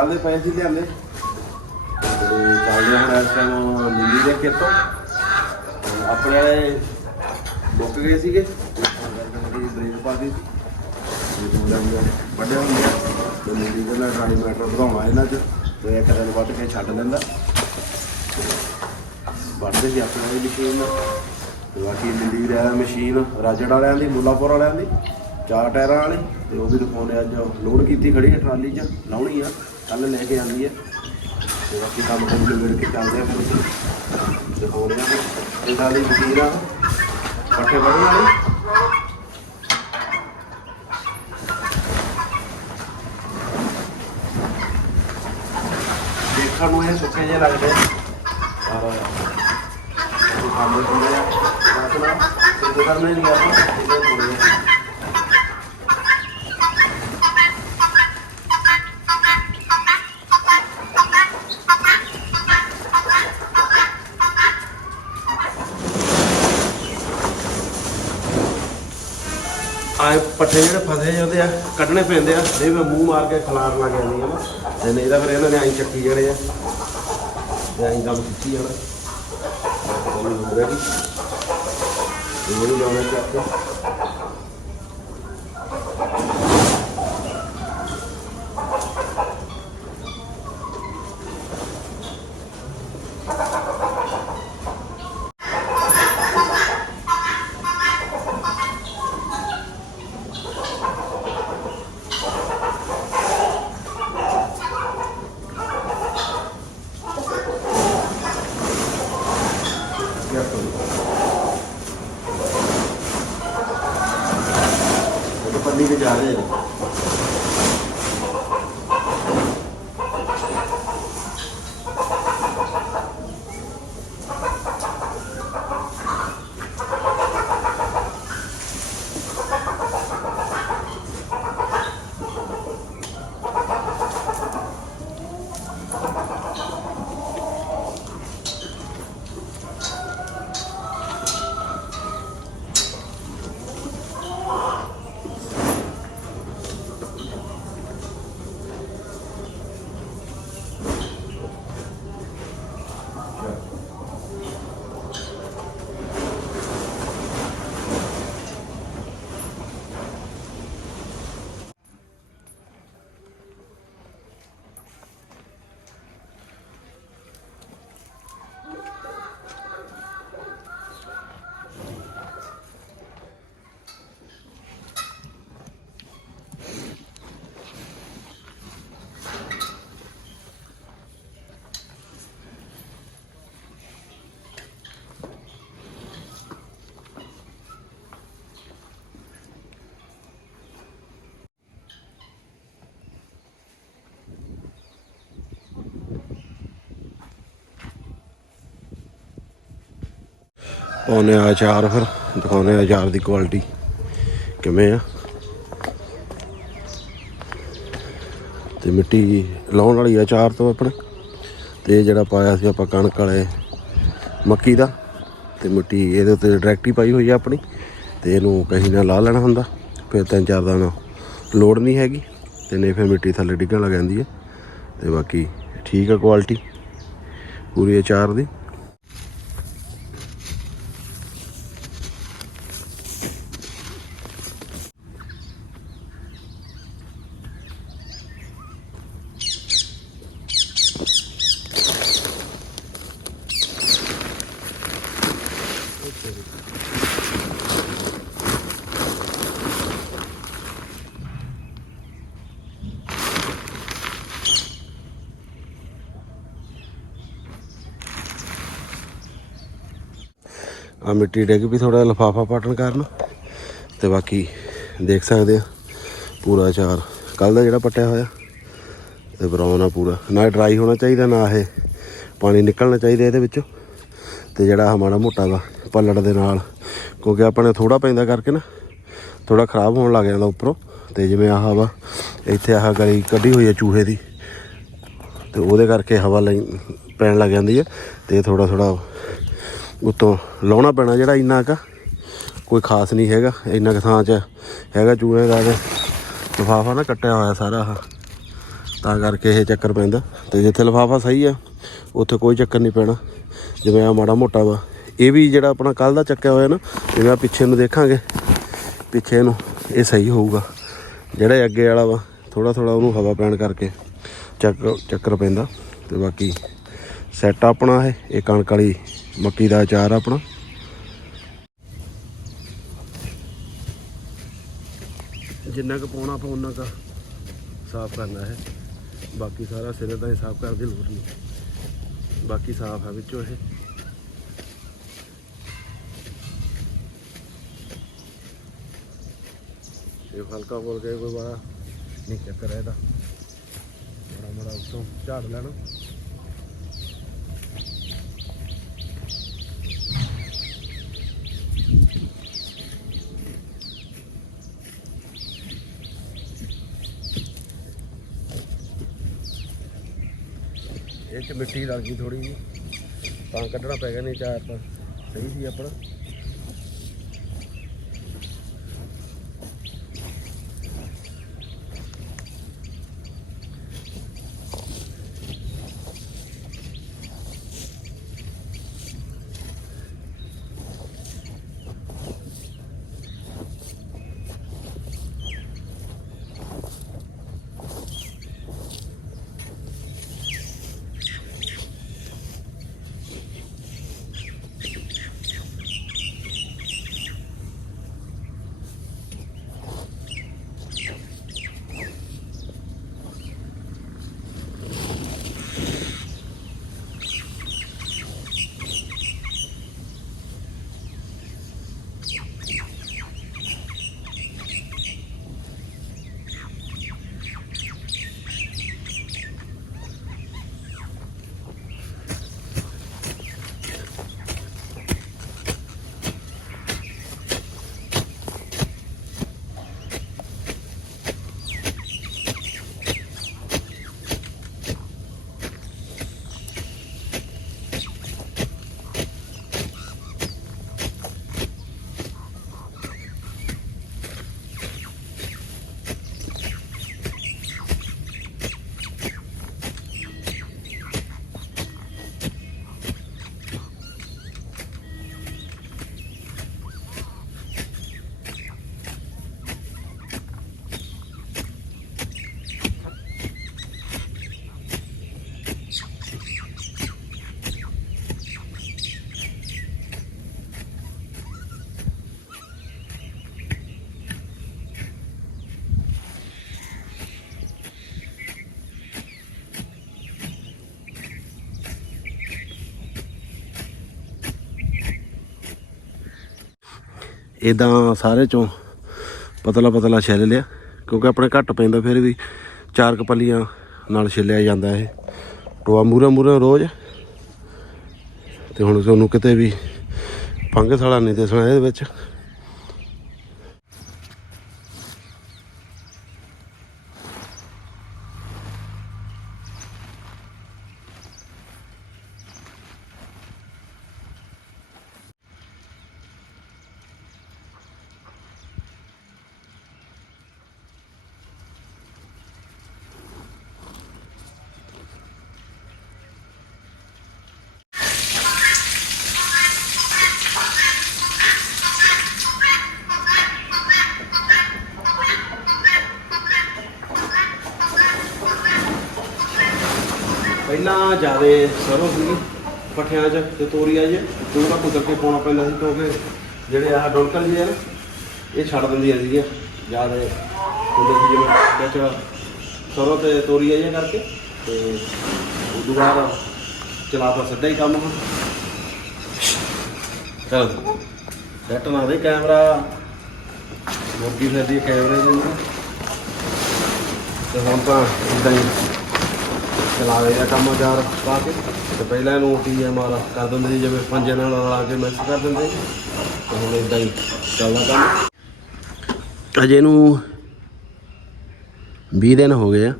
ਕੱਲ ਦੇ ਪਏ ਸੀ ਲਿਆਂਦੇ। ਤੇ ਚੱਲਦੇ ਹੁਣ ਇਸ ਟਾਈਮ ਨੀਲੀ ਦੇ ਖੇਤੋਂ ਆਪਣੇ ਵਾਲੇ ਮੁੱਕ ਗਏ ਸੀਗੇ। ਬ੍ਰੇਕ ਪਾ ਦਿੱਤੀ ਵੱਡੇ ਹੁੰਦੇ ਆ। ਤੇ ਨੀਲੀ ਦੇ ਨਾਲ ਟਰਾਲੀ ਮੀਟਰ ਵਧਾਉਣਾ ਇਹਨਾਂ 'ਚ। ਤੇ ਇੱਕ ਦਿਨ ਵੱਧ ਕੇ ਛੱਡ ਲੈਂਦਾ ਵੱਢਦੇ ਸੀ ਆਪਣੇ ਵਾਲੀ ਮਸ਼ੀਨ ਤੇ ਬਾਕੀ ਨੀਲੀ ਦੇ ਮਸ਼ੀਨ ਰਾਜੜ ਵਾਲਿਆਂ ਦੀ, ਮੁੱਲਾਪੁਰ ਵਾਲਿਆਂ ਦੀ। ਚਾਰ ਟਾਇਰਾਂ ਵਾਲੀ। ਤੇ ਉਹ ਵੀ ਦਿਖਾਉਣੇ ਅੱਜ ਲੋਡ ਕੀਤੀ ਖੜੀ ਹੈ ਟਰਾਲੀ 'ਚ। ਲਾਉਣੀ ਆ। ਕੱਲ ਲੈ ਕੇ ਆਂਦੀ ਹੈ ਤੇ ਬਾਕੀ ਕੰਮ ਕੰਮ ਨਿਬੜ ਕੇ ਚੱਲਦੇ ਆ ਫਿਰ ਅਸੀਂ ਦਿਖਾਉਣੇ ਆ ਫਿਰ ਇਹਨਾਂ ਦੀ ਮਸ਼ੀਨ ਆ ਪੱਠੇ ਵੱਢਣ ਵਾਲੀ ਦੇਖਣ ਨੂੰ ਇਹ ਸੁੱਕੇ ਜਿਹੇ ਲੱਗਦੇ ਆ ਪਰ ਇਹ ਕੰਮ ਹੁੰਦੇ ਆ ਮਸਲਾ ਇਹ ਕਰਨਾ ਹੀ ਨਹੀਂ ਆਪਾਂ ਇਹਦੇ ਥੋੜੇ ਪੱਠੇ ਜਿਹੜੇ ਫਸੇ ਜਾਂਦੇ ਆ, ਕੱਢਣੇ ਪੈਂਦੇ ਆ, ਨਹੀਂ ਮੈਂ ਮੂੰਹ ਮਾਰ ਕੇ ਖਲਾਰ ਲੱਗ ਜਾਂਦੀ ਆ ਨਾ। ਤੇ ਨਹੀਂ ਤਾਂ ਫਿਰ ਇਹਨਾਂ ਨੇ ਆਈ ਚੱਕੀ ਜਾਣੇ ਆ। ਤੇ ਆਈ ਕੰਮ ਕੀਤੀ ਜਾਣਾ। ਕੰਮ ਹੋ ਗਿਆ ਉਹ ਨਹੀਂ ਲਾਉਣਾ ਚੱਕ ਕੇ ਉਹ ਤਾਂ ਪੱਲੀ ਤੇ ਪਾਉਨੇ ਆ ਅਚਾਰ ਫਿਰ ਦਿਖਾਉਨੇ ਆ ਅਚਾਰ ਦੀ ਕੁਆਲਿਟੀ ਕਿਵੇਂ ਆ। ਤੇ ਮਿੱਟੀ ਲਾਉਣ ਵਾਲੀ ਆ ਅਚਾਰ ਤੋਂ ਆਪਣੇ, ਤੇ ਇਹ ਜਿਹੜਾ ਪਾਇਆ ਸੀ ਆਪਾਂ ਕਣਕ ਵਾਲੇ ਮੱਕੀ ਦਾ, ਤੇ ਮਿੱਟੀ ਇਹਦੇ ਉੱਤੇ ਡਾਇਰੈਕਟ ਹੀ ਪਾਈ ਹੋਈ ਆ ਆਪਣੀ, ਤੇ ਇਹਨੂੰ ਕਹੀਂ ਨਾ ਲਾ ਲੈਣਾ ਹੁੰਦਾ, ਫਿਰ ਤਿੰਨ ਚਾਰ ਦਿਨ ਲੋੜ ਨਹੀਂ ਹੈਗੀ, ਤੇ ਨਹੀਂ ਫਿਰ ਮਿੱਟੀ ਥੱਲੇ ਡਿੱਗਣ ਲੱਗ ਜਾਂਦੀ ਹੈ ਤੇ ਬਾਕੀ ਠੀਕ ਆ ਕੁਆਲਿਟੀ ਪੂਰੀ ਅਚਾਰ ਦੀ। ਆ ਮਿੱਟੀ ਡਿੱਗ ਵੀ ਥੋੜਾ ਲਫਾਫਾ ਪਾਟਣ ਕਾਰਨ। ਤੇ ਬਾਕੀ ਦੇਖ ਸਕਦੇ ਆ, ਪੂਰਾ ਅਚਾਰ। ਕੱਲ ਦਾ ਜਿਹੜਾ ਪੱਟਿਆ ਹੋਇਆ, ਤੇ ਬਰਾਉਨ ਆ ਪੂਰਾ। ਨਾ ਡਰਾਈ ਹੋਣਾ ਚਾਹੀਦਾ, ਨਾ ਇਹ ਪਾਣੀ ਨਿਕਲਣਾ ਚਾਹੀਦਾ ਇਹਦੇ ਵਿੱਚੋਂ। ਤੇ ਜਿਹੜਾ ਆਹ ਮਾੜਾ ਮੋਟਾ ਵਾ, ਪੱਲੜ ਦੇ ਨਾਲ। ਕਿਉਂਕਿ ਆਪਣੇ ਥੋੜਾ ਪੈਂਦਾ ਕਰਕੇ ਨਾ ਥੋੜਾ ਖਰਾਬ ਹੋਣ ਲੱਗ ਜਾਂਦਾ ਉੱਪਰੋਂ। ਤੇ ਜਿਵੇਂ ਆਹ ਵਾ, ਇੱਥੇ ਆਹ ਗਲੀ ਕੱਢੀ ਹੋਈ ਹੈ ਚੂਹੇ ਦੀ। ਤੇ ਉਹਦੇ ਕਰਕੇ ਹਵਾ ਲਈ, ਪੈਣ ਲੱਗ ਜਾਂਦੀ ਹੈ ਤੇ ਥੋੜਾ ਥੋੜਾ ਉੱਤੋਂ ਲਾਉਣਾ ਪੈਣਾ ਜਿਹੜਾ ਇੰਨਾ ਕਾ ਕੋਈ ਖਾਸ ਨਹੀਂ ਹੈਗਾ, ਇੰਨਾ ਕੁ ਥਾਂ 'ਚ ਹੈਗਾ ਚੂਹੇ ਦਾ ਤੇ ਲਿਫਾਫਾ ਨਾ ਕੱਟਿਆ ਹੋਇਆ ਸਾਰਾ ਆਹ। ਤਾਂ ਕਰਕੇ ਇਹ ਚੱਕਰ ਪੈਂਦਾ। ਤੇ ਜਿੱਥੇ ਲਿਫਾਫਾ ਸਹੀ ਆ, ਉੱਥੇ ਕੋਈ ਚੱਕਰ ਨਹੀਂ ਪੈਣਾ। ਜਿਵੇਂ ਆ ਮਾੜਾ ਮੋਟਾ ਵਾ। ਇਹ ਵੀ ਜਿਹੜਾ ਆਪਣਾ ਕੱਲ ਦਾ ਚੱਕਿਆ ਹੋਇਆ ਨਾ ਜਿਵੇਂ ਆ ਪਿੱਛੇ ਨੂੰ ਦੇਖਾਂਗੇ। ਪਿੱਛੇ ਨੂੰ ਇਹ ਸਹੀ ਹੋਊਗਾ। ਜਿਹੜਾ ਅੱਗੇ ਵਾਲਾ ਵਾ ਥੋੜਾ ਥੋੜਾ ਉਹਨੂੰ ਹਵਾ ਪੈਣ ਕਰਕੇ ਚੱਕ ਚੱਕਰ ਪੈਂਦਾ। ਤੇ ਬਾਕੀ ਸੈੱਟ ਆਪਣਾ ਇਹ ਇਹ ਕਣਕ ਵਾਲੀ ਮੱਕੀ ਦਾ ਅਚਾਰ ਆਪਣਾ। ਜਿੰਨਾ ਕੁ ਪਾਉਣਾ ਆਪਾਂ ਉਹਨਾਂ ਕੁ ਸਾਫ਼ ਕਰਨਾ ਹੈ ਬਾਕੀ ਸਾਰਾ ਸਿਰੇ ਤਾਂ ਹੀ ਸਾਫ਼ ਕਰਨ ਲੋੜ ਨਹੀਂ। ਬਾਕੀ ਸਾਫ਼ ਹੈ ਵਿੱਚੋਂ ਇਹ। ਇਹ ਹਲਕਾ ਬੋਲ ਕੇ ਕੋਈ ਬੜਾ ਨਹੀਂ ਚੱਕਰ ਹੈ ਇਹਦਾ। ਬੜਾ ਬੜਾ ਉੱਤੋਂ ਝਾੜ ਲੈਣਾ। ਇਹ ਚ ਮਿੱਟੀ ਲੱਗ ਗਈ ਥੋੜੀ ਜੀ ਤਾਂ ਕੱਢਣਾ ਪੈ ਗਿਆ ਨਹੀਂ ਚਾਰ ਤਾਂ। ਸਹੀ ਸੀ ਆਪਣਾ। ਇਦਾਂ ਸਾਰੇ ਚੋਂ ਪਤਲਾ ਪਤਲਾ ਛਿੱਲ ਲਿਆ, ਕਿਉਂਕਿ ਆਪਣੇ ਘੱਟ ਪੈਂਦਾ, ਫਿਰ ਵੀ ਚਾਰ ਕਪਲੀਆਂ ਨਾਲ ਛਿੱਲਿਆ ਜਾਂਦਾ ਇਹ। ਟੋਆ ਮੂਰੇ ਮੂਰੇ ਰੋਜ਼। ਤੇ ਹੁਣ ਤੁਹਾਨੂੰ ਕਿਤੇ ਵੀ ਫੰਗਸ ਵਾਲਾ ਨਹੀਂ ਦਿਸਣਾ ਇਹਦੇ ਵਿੱਚ। ਪਹਿਲਾਂ ਜਿਆਦੇ ਸਰੋਂ ਸੀ ਪੱਠਿਆਂ 'ਚ ਤੇ ਤੋਰੀਆਂ 'ਚ ਪੂਰਾ ਕੁਦਰ ਕੇ ਪਾਉਣਾ ਪੈਂਦਾ ਸੀ ਕਿਉਂਕਿ ਜਿਹੜੇ ਆਹ ਡੋਲਕਲ ਜੀ ਆ ਨਾ, ਇਹ ਛੱਡ ਦਿੰਦੀਆਂ ਸੀਗੀਆਂ ਜਿਆਦੇ ਹੁੰਦੇ ਸੀ ਜਿਵੇਂ ਵਿੱਚ ਸਰੋਂ ਤੇ ਤੋਰੀਆਂ ਜਿਹੀਆਂ ਕਰਕੇ ਤੇ ਉਦੋਂ ਬਾਅਦ ਚਲਾਤਾ ਸਿੱਧਾ ਹੀ ਕੰਮ ਹੁਣ। ਚਲ ਸੈੱਟ ਨਾ ਦੇ ਕੈਮਰਾ। ਮੁਰਗੀ ਫਿਰਦੀ ਕੈਮਰੇ ਦੇ ਮੂਹਰੇ ਤੇ ਹੁਣ ਤਾਂ ਇਦਾਂ ਹੀ ਚਲਾ ਲਿਆ ਕੰਮ ਚਾਰ ਪਾ ਕੇ। ਤੇ ਪਹਿਲਾਂ ਇਹਨੂੰ ਟੀਐਮਆਰ ਕਰ ਦਿੰਦੇ ਸੀ, ਜਿਵੇਂ ਪੰਜੇ ਨਾਲ ਰਲਾ ਕੇ ਮਿਕਸ ਕਰ ਦਿੰਦੇ ਸੀ। ਤੇ ਹੁਣ ਇਦਾਂ ਹੀ ਚੱਲਦਾ ਕੰਮ। ਅਜੇ ਨੂੰ 20 ਦਿਨ ਹੋ ਗਏ ਆ।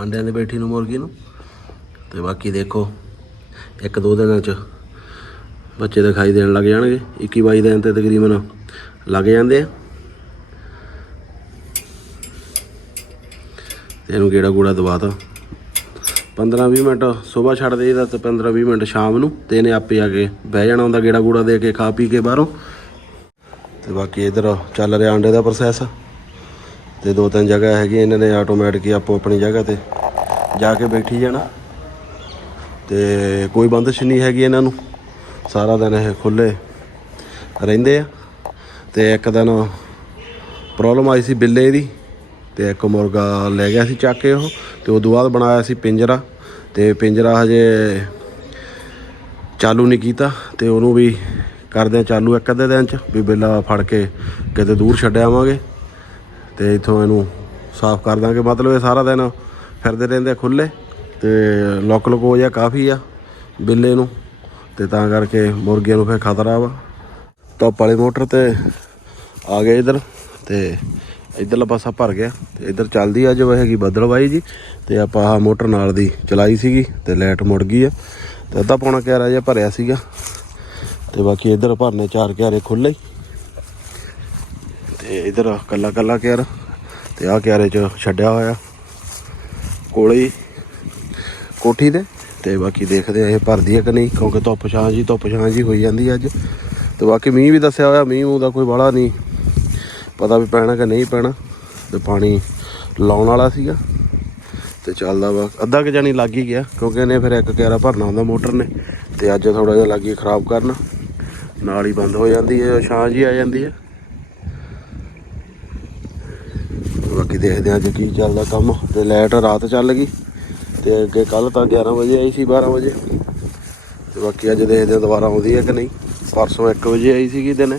ਆਂਡਿਆਂ ਦੇ ਬੈਠੀ ਨੂੰ, ਮੁਰਗੀ ਨੂੰ। ਤੇ ਬਾਕੀ ਦੇਖੋ, ਇੱਕ ਦੋ ਦਿਨਾਂ ਚ ਬੱਚੇ ਦਿਖਾਈ ਦੇਣ ਲੱਗ ਜਾਣਗੇ। 21 22 ਦਿਨ ਤੇ ਤਕਰੀਬਨ ਲੱਗ ਜਾਂਦੇ ਆ। ਇਹਨੂੰ ਗੇੜਾ ਗੂੜਾ ਦਵਾਤਾ। 15 20 ਮਿੰਟ ਸਵੇਰ ਛੱਡ ਦੇਈਦਾ ਤੇ 15 20 ਮਿੰਟ ਸ਼ਾਮ ਨੂੰ ਤੇ ਇਹਨੇ ਆਪੇ ਆ ਕੇ ਬਹਿ ਜਾਣਾ ਹੁੰਦਾ ਗੇੜਾ ਗੂੜਾ ਦੇ ਕੇ ਖਾ ਪੀ ਕੇ ਬਾਹਰੋਂ। ਤੇ ਬਾਕੀ ਇਧਰ ਚੱਲ ਰਿਹਾ ਆਂਡੇ ਦਾ ਪ੍ਰੋਸੈਸ ਤੇ ਦੋ ਤਿੰਨ ਜਗ੍ਹਾ ਹੈਗੀਆਂ ਇਹਨਾਂ ਨੇ ਆਟੋਮੈਟਿਕ ਹੀ ਆਪੋ ਆਪਣੀ ਜਗ੍ਹਾ ਤੇ ਜਾ ਕੇ ਬੈਠੀ ਜਾਣਾ। ਤੇ ਕੋਈ ਬੰਦਸ਼ ਨਹੀਂ ਹੈਗੀ ਇਹਨਾਂ ਨੂੰ। ਸਾਰਾ ਦਿਨ ਇਹ ਖੁੱਲੇ ਰਹਿੰਦੇ ਆ। ਤੇ ਇੱਕ ਦਿਨ ਪ੍ਰੋਬਲਮ ਆਈ ਸੀ ਬਿੱਲੇ ਦੀ। ਤੇ ਇੱਕ ਮੁਰਗਾ ਲੈ ਗਿਆ ਸੀ ਚੱਕ ਕੇ ਉਹ, ਤੇ ਉਦੋਂ ਬਾਅਦ ਬਣਾਇਆ ਸੀ ਪਿੰਜਰਾ, ਤੇ ਪਿੰਜਰਾ ਹਜੇ ਚਾਲੂ ਨਹੀਂ ਕੀਤਾ, ਤੇ ਉਹਨੂੰ ਵੀ ਕਰਦੇ ਆ ਚਾਲੂ ਇੱਕ ਅੱਧੇ ਦਿਨ ਚ, ਵੀ ਬਿੱਲਾ ਫੜ ਕੇ ਕਿਤੇ ਦੂਰ ਛੱਡ ਆਵਾਂਗੇ, ਤੇ ਇਥੋਂ ਇਹਨੂੰ ਸਾਫ਼ ਕਰ ਦਾਂਗੇ। ਮਤਲਬ ਇਹ ਸਾਰਾ ਦਿਨ ਫਿਰਦੇ ਰਹਿੰਦੇ ਖੁੱਲੇ ਤੇ ਲੋਕ ਲਕੋ ਜਿਹਾ ਕਾਫੀ ਆ ਬਿੱਲੇ ਨੂੰ, ਤੇ ਤਾਂ ਕਰਕੇ ਮੁਰਗਿਆਂ ਨੂੰ ਫਿਰ ਖਤਰਾ ਵਾ। ਧੁੱਪ ਵਾਲੀ ਮੋਟਰ ਤੇ ਆ ਗਏ ਇਧਰ, ਤੇ ਇਧਰਲਾ ਪਾਸਾ ਭਰ ਗਿਆ ਤੇ ਇਧਰ ਚੱਲਦੀ ਅੱਜ ਉਹ ਹੈਗੀ ਬੱਦਲਵਾਈ ਜੀ ਤੇ ਆਪਾਂ ਆਹ ਮੋਟਰ ਨਾਲ ਦੀ ਚਲਾਈ ਸੀਗੀ ਤੇ ਲਾਈਟ ਮੁੜ ਗਈ ਆ ਤੇ ਅੱਧਾ ਪੌਣਾ ਕਿਆਰਾ ਜਿਹਾ ਭਰਿਆ ਸੀਗਾ ਤੇ ਬਾਕੀ ਇਧਰ ਭਰਨੇ ਚਾਰ ਕਿਆਰੇ ਖੁੱਲੇ ਈ। ਤੇ ਇਧਰ ਕੱਲਾ ਕੱਲਾ ਕਿਆਰਾ ਤੇ ਆਹ ਕਿਆਰੇ ਚ ਛੱਡਿਆ ਹੋਇਆ ਕੋਲੇ ਕੋਠੀ ਦੇ ਤੇ ਬਾਕੀ ਦੇਖਦੇ ਆ ਇਹ ਭਰਦੀ ਹੈ ਕਿ ਨਹੀਂ ਕਿਉਂਕਿ ਧੁੱਪ ਛਾਂ ਜੀ ਧੁੱਪ ਛਾਂ ਜੀ ਹੋਈ ਜਾਂਦੀ ਅੱਜ ਤੇ ਬਾਕੀ ਮੀਂਹ ਵੀ ਦੱਸਿਆ ਹੋਇਆ ਮੀਂਹ ਮੂੰਹ ਦਾ ਕੋਈ ਬਾਹਲਾ ਨਹੀਂ ਪਤਾ ਵੀ ਪੈਣਾ ਕਿ ਨਹੀਂ ਪੈਣਾ ਤੇ ਪਾਣੀ ਲਾਉਣ ਵਾਲਾ ਸੀਗਾ। ਤੇ ਚੱਲਦਾ ਵਾ। ਅੱਧਾ ਕਿ ਜਾਨੀ ਲੱਗ ਹੀ ਗਿਆ, ਕਿਉਂਕਿ ਇਹਨੇ ਫਿਰ ਇੱਕ ਕਿਆਰਾ ਭਰਨਾ ਹੁੰਦਾ ਮੋਟਰ ਨੇ। ਤੇ ਅੱਜ ਥੋੜਾ ਜਿਹਾ ਲੱਗੀ ਖਰਾਬ ਕਰਨ। ਨਾਲ ਹੀ ਬੰਦ ਹੋ ਜਾਂਦੀ ਹੈ, ਛਾਂ ਜੀ ਆ ਜਾਂਦੀ ਹੈ। ਬਾਕੀ ਦੇਖਦੇ ਹਾਂ ਅੱਜ ਕੀ ਚੱਲਦਾ ਕੰਮ। ਤੇ ਲਾਈਟ ਰਾਤ ਚੱਲ ਗਈ। ਤੇ ਅੱਗੇ ਕੱਲ ਤਾਂ 11 ਵਜੇ ਆਈ ਸੀ 12 ਵਜੇ। ਤੇ ਬਾਕੀ ਅੱਜ ਦੇਖਦੇ ਹਾਂ ਦੁਬਾਰਾ ਆਉਂਦੀ ਹੈ ਕਿ ਨਹੀਂ। ਪਰਸੋਂ 1 ਵਜੇ ਆਈ ਸੀਗੀ ਦਿਨੇ।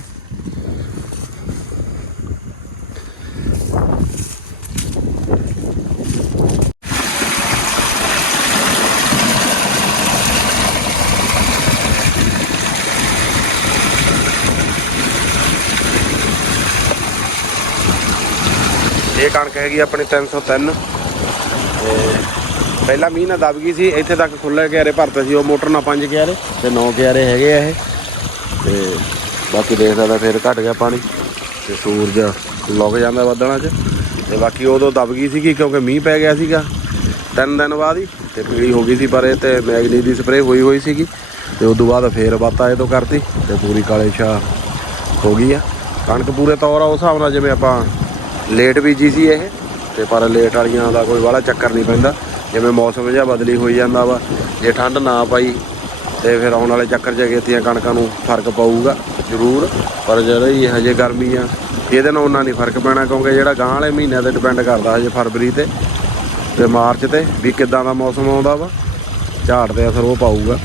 ਇਹ ਕਣਕ ਹੈਗੀ ਆਪਣੀ 303 ਤੇ ਪਹਿਲਾਂ ਮੀਂਹ ਨਾਲ ਦਬ ਗਈ ਸੀ, ਇੱਥੇ ਤੱਕ ਖੁੱਲੇ ਕਿਆਰੇ ਭਰਤੇ ਸੀ, ਉਹ ਮੋਟਰ ਨਾਲ ਪੰਜ ਕਿਆਰੇ ਤੇ ਨੌ ਕਿਆਰੇ ਹੈਗੇ ਆ ਇਹ। ਤੇ ਬਾਕੀ ਦੇਖ ਤਾਂ ਫਿਰ ਘਟ ਗਿਆ ਪਾਣੀ ਤੇ ਸੂਰਜ ਲੁਕ ਜਾਂਦਾ ਬੱਦਲਾਂ 'ਚ। ਤੇ ਬਾਕੀ ਉਦੋਂ ਦਬ ਗਈ ਸੀਗੀ ਕਿਉਂਕਿ ਮੀਂਹ ਪੈ ਗਿਆ ਸੀਗਾ, ਤਿੰਨ ਦਿਨ ਬਾਅਦ ਹੀ ਤੇ ਪੀਲੀ ਹੋ ਗਈ ਸੀ ਪਰ ਇਹ ਤੇ ਮੈਗਨੀ ਦੀ ਸਪਰੇਅ ਹੋਈ ਹੋਈ ਸੀਗੀ। ਤੇ ਤੋਂ ਬਾਅਦ ਫੇਰ ਬਾਤਾ ਇਹ ਤੋਂ ਕਰਤੀ ਤੇ ਪੂਰੀ ਕਾਲੇ ਛਾ ਹੋ ਗਈ ਆ। ਕਣਕ ਪੂਰੇ ਤੌਰ ਆ, ਉਸ ਹਿਸਾਬ ਨਾਲ ਜਿਵੇਂ ਆਪਾਂ ਲੇਟ ਬੀਜੀ ਸੀ ਇਹ, ਤੇ ਪਰ ਲੇਟ ਵਾਲੀਆਂ ਦਾ ਕੋਈ ਵਾਲਾ ਚੱਕਰ ਨਹੀਂ ਪੈਂਦਾ। ਜਿਵੇਂ ਮੌਸਮ ਜਿਹਾ ਬਦਲੀ ਹੋਈ ਜਾਂਦਾ ਵਾ, ਜੇ ਠੰਡ ਨਾ ਪਾਈ, ਤੇ ਫਿਰ ਆਉਣ ਵਾਲੇ ਚੱਕਰ 'ਚ ਅਗੇਤੀਆਂ ਕਣਕਾਂ ਨੂੰ ਫ਼ਰਕ ਪਊਗਾ, ਜ਼ਰੂਰ। ਪਰ ਜਿਹੜੀ ਹਜੇ ਗਰਮੀ ਆ, ਇਹਦੇ ਨਾਲ ਉਹਨਾਂ ਨਹੀਂ ਫ਼ਰਕ ਪੈਣਾ, ਕਿਉਂਕਿ ਜਿਹੜਾ ਗਾਂ ਵਾਲੇ ਮਹੀਨਿਆਂ ਤੇ ਡਿਪੈਂਡ ਕਰਦਾ ਹਜੇ ਫਰਵਰੀ ਤੇ ਤੇ ਮਾਰਚ ਤੇ, ਵੀ ਕਿੱਦਾਂ ਦਾ ਮੌਸਮ ਆਉਂਦਾ ਵਾ, ਝਾੜ ਤੇ ਅਸਰ ਉਹ ਪਾਊਗਾ।